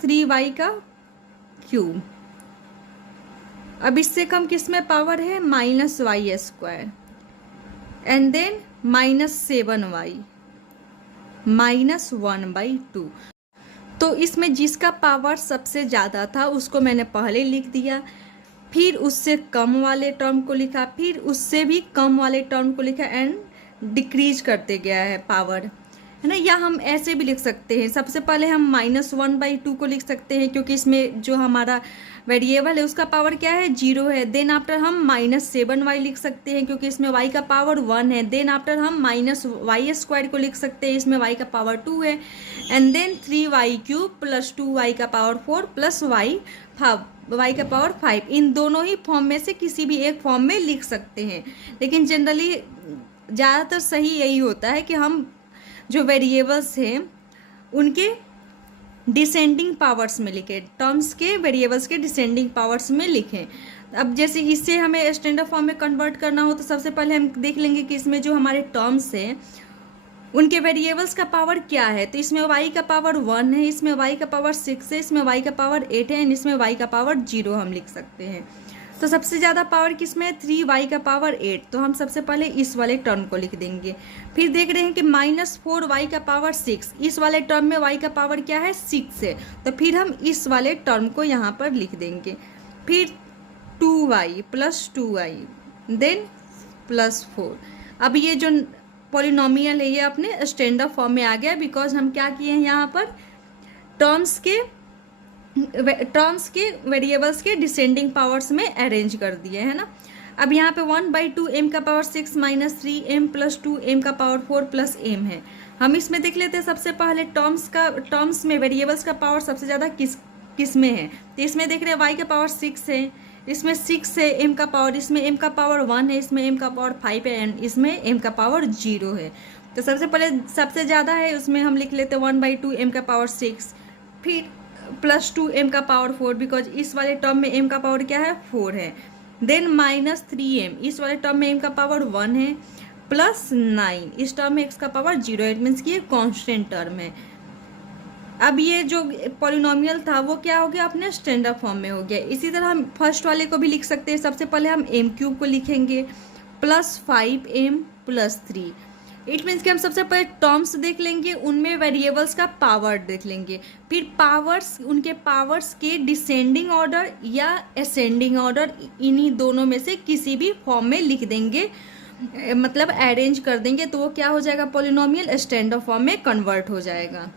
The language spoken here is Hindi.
3y का क्यूब। अब इससे कम किस में पावर है, -y², एंड देन -7y -1/2। तो इसमें जिसका पावर सबसे ज़्यादा था उसको मैंने पहले लिख दिया, फिर उससे कम वाले टर्म को लिखा, फिर उससे भी कम वाले टर्म को लिखा, एंड डिक्रीज करते गया है पावर, है ना। या हम ऐसे भी लिख सकते हैं, सबसे पहले हम -1/2 को लिख सकते हैं क्योंकि इसमें जो हमारा वेरिएबल है उसका पावर क्या है, 0 है। देन आफ्टर हम -7y लिख सकते हैं क्योंकि इसमें y का पावर 1 है। देन आफ्टर हम -y² को लिख सकते हैं, इसमें y का पावर 2 है। And then 3y³ plus 2y का पावर 4 प्लस y का पावर 5। इन दोनों ही फॉर्म में से किसी भी एक फॉर्म में लिख सकते हैं, लेकिन जनरली ज़्यादातर सही यही होता है कि हम जो वेरिएबल्स हैं उनके डिसेंडिंग पावर्स में लिखें, टर्म्स के वेरिएबल्स के डिसेंडिंग पावर्स में लिखें। अब जैसे इससे हमें स्टैंडर्ड फॉर्म में कन्वर्ट करना हो तो सबसे पहले हम देख लेंगे कि इसमें जो हमारे टर्म्स हैं उनके वेरिएबल्स का पावर क्या है। तो इसमें y का पावर 1 है, इसमें y का पावर 6 है, इसमें y का पावर 8 है, एंड इसमें y का पावर 0 हम लिख सकते हैं। तो सबसे ज़्यादा पावर किसमें है, 3y का पावर 8। तो हम सबसे पहले इस वाले टर्म को लिख देंगे। फिर देख रहे हैं कि -4y का पावर 6, इस वाले टर्म में y का पावर क्या है, 6 है, तो फिर हम इस वाले टर्म को यहाँ पर लिख देंगे। फिर 2y plus 2y then plus 4। अब ये जो पॉलिनोमियल है ये अपने स्टैंडर्ड फॉर्म में आ गया, बिकॉज हम क्या किए हैं यहाँ पर टर्म्स के वेरिएबल्स के डिसेंडिंग पावर्स में अरेंज कर दिए, है ना। अब यहाँ पे 1/2 m का power 6 minus 3m plus 2m का पावर 4 प्लस m है। हम इसमें देख लेते हैं सबसे पहले टर्म्स में वेरिएबल्स का पावर सबसे ज़्यादा किस में है। तो इसमें देख रहे हैं y का पावर 6 है, इसमें 6 है, m का पावर, इसमें m का पावर 1 है, इसमें m का पावर 5 है, एंड इसमें m का पावर 0 है। तो सबसे पहले सबसे ज़्यादा है उसमें हम लिख लेते हैं 1/2 m का पावर 6, फिर प्लस 2m का पावर 4, बिकॉज इस वाले टर्म में m का पावर क्या है, 4 है। देन -3m, इस वाले टर्म में m का पावर 1 है, प्लस 9, इस टर्म में x का पावर 0 है। इट मीन्स कि ये कॉन्स्टेंट टर्म है। अब ये जो पॉलिनोमियल था वो क्या हो गया, अपने स्टैंडर्ड फॉर्म में हो गया। इसी तरह हम फर्स्ट वाले को भी लिख सकते हैं। सबसे पहले हम m³ को लिखेंगे plus 5m plus 3। It means कि हम सबसे पहले टर्म्स देख लेंगे, उनमें वेरिएबल्स का पावर देख लेंगे, फिर उनके पावर्स के डिसेंडिंग ऑर्डर या असेंडिंग ऑर्डर, इन्हीं दोनों में से किसी भी फॉर्म में लिख देंगे, मतलब अरेंज कर देंगे, तो वो क्या हो जाएगा, पॉलिनोमियल स्टैंडर्ड फॉर्म में कन्वर्ट हो जाएगा।